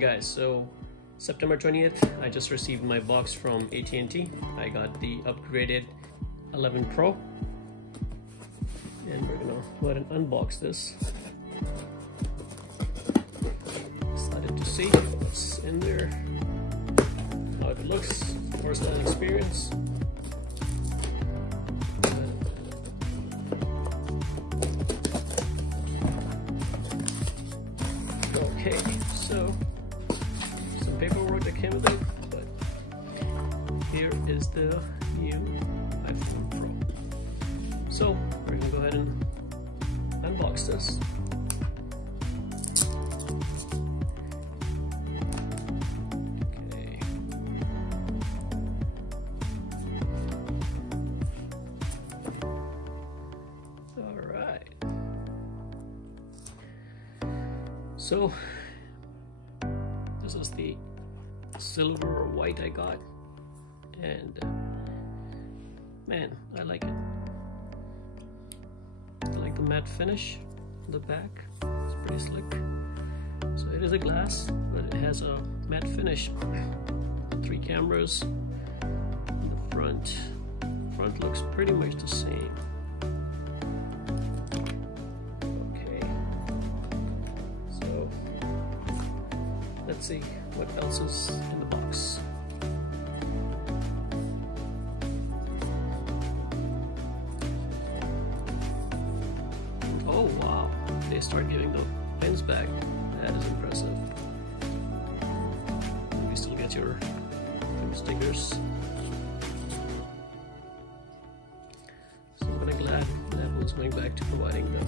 guys, so September 20th I just received my box from AT&T. I got the upgraded 11 Pro and we're gonna go ahead and unbox this. Excited to see what's in there, how it looks, first time experience. Okay, so some paperwork that came with it, but here is the new iPhone Pro. So we're gonna go ahead and unbox this. Okay. All right. So this is the silver or white I got, and man, I like it. I like the matte finish on the back. It's pretty slick. So it is a glass, but it has a matte finish. 3 cameras in the front. Front looks pretty much the same. Let's see what else is in the box. Oh wow, they start giving the pens back. That is impressive. You still get your stickers. So I'm kind of glad Apple is going back to providing them.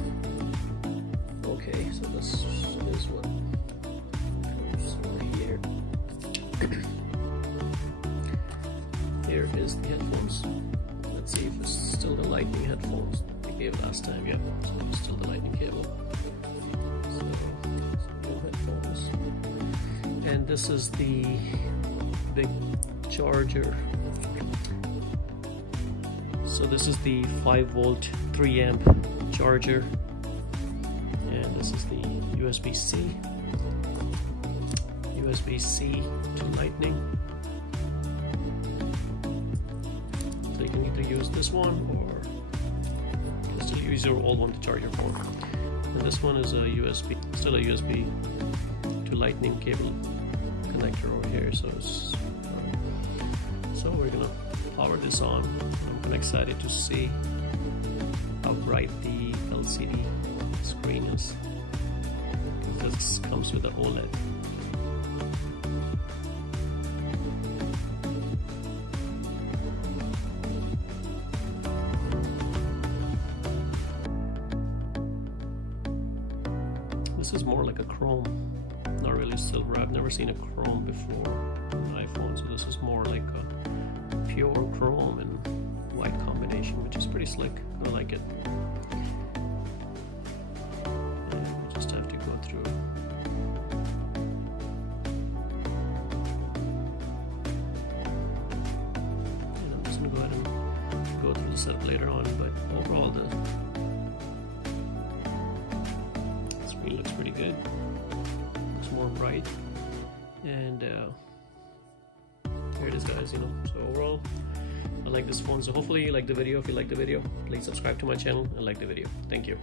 Okay, so this is what here is the headphones. Let's see if it's still the lightning headphones we gave last time. Yep, so it's still the lightning cable. So new headphones. And this is the big charger. So this is the 5-volt 3-amp charger. And this is the USB-C. USB-C to Lightning. So you can either use this one or just use your old one to charge your phone. And this one is a USB, still a USB to Lightning cable connector over here. So so we're gonna power this on. I'm kind of excited to see how bright the LCD screen is. This comes with an OLED. This is more like a chrome, not really silver. I've never seen a chrome before on an iPhone, so this is more like a pure chrome and white combination, which is pretty slick. I like it. And we just have to go through. And I'm just gonna go ahead and go through the setup later on, but overall the looks pretty good. It's more bright, and here it is, guys. So overall I like this phone. So hopefully you like the video. If you like the video, please subscribe to my channel and like the video. Thank you.